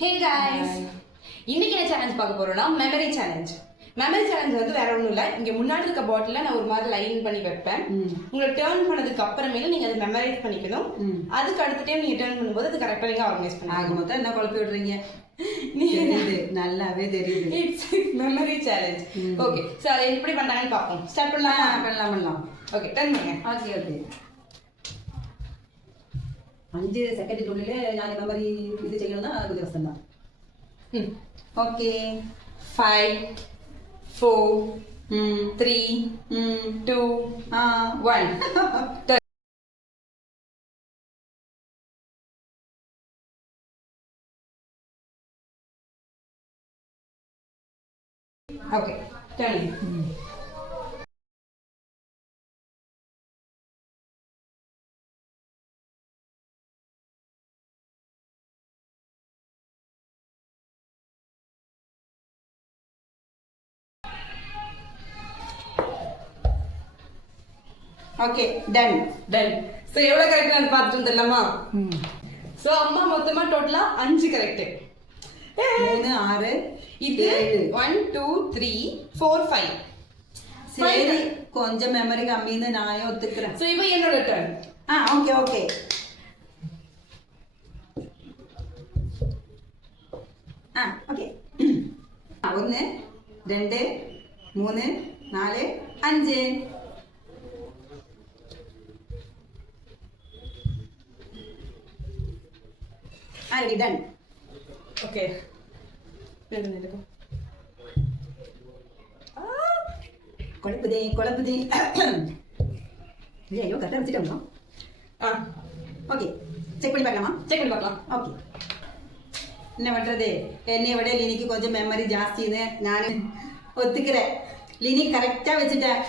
Hey guys! இன்னைக்கு என்ன challenge பார்க்க போறோம்னா மெமரி சேலஞ்ச். மெமரி சேலஞ்ச் வந்து வேற ஒண்ணும் இல்ல. இங்க முன்னாடி இருக்க பாட்டில நான் ஒரு மாதிரி லைன் பண்ணி வைப்பேன். உங்களை டர்ன் பண்ணதுக்கு அப்புறமேல நீங்க அதை மெமரைஸ் பண்ணிக்கணும். அதுக்கு அடுத்த டைம் நீங்க டர்ன் பண்ணும்போது அது கரெக்டா நீங்க ஆர்கனைஸ் பண்ணணும். ஆக மொத்தம் என்ன குழப்பி விடுறீங்க? தெரியுது, நல்லாவே தெரியுது. It's memory challenge. Okay, so அதை எப்படி பண்றாங்கன்னு பாப்போம். ஸ்டார்ட் பண்ணலாம். ஓகே, டர்ன் பண்ணுங்க. ஓகே 5 സെക്കൻഡിനുള്ളിൽ ഞാൻ മെമ്മറി ഇത് ചെയ്യണമെന്ന് ഒരു ദിവസം தான். Okay 5 4 3 2 1 okay turn. Okay done. So எவ்வளவு கரெக்ட் நான் பார்த்துட்டு வந்துடலாமா? சோ அம்மா மொத்தமா டோட்டலா 5 கரெக்ட். 3 6 இது 1 2 3 4 5. சரி, கொஞ்சம் மெமரி கம்மின்னு நான் ஒத்துக்கிறேன். சோ இப்போ என்னோட turn. Okay 1 2 3 4 5. Already done. Okay. குழப்புதே. ஐயோ கரெக்டாக வச்சுட்டோம். ஓகே, செக் பண்ணி பார்க்கலாம். ஓகே, என்ன பண்ணுறது, என்னை விட லினிக்கு கொஞ்சம் மெமரி ஜாஸ்தின்னு நான் ஒத்துக்கிறேன். லினி கரெக்டாக வச்சுட்டேன்.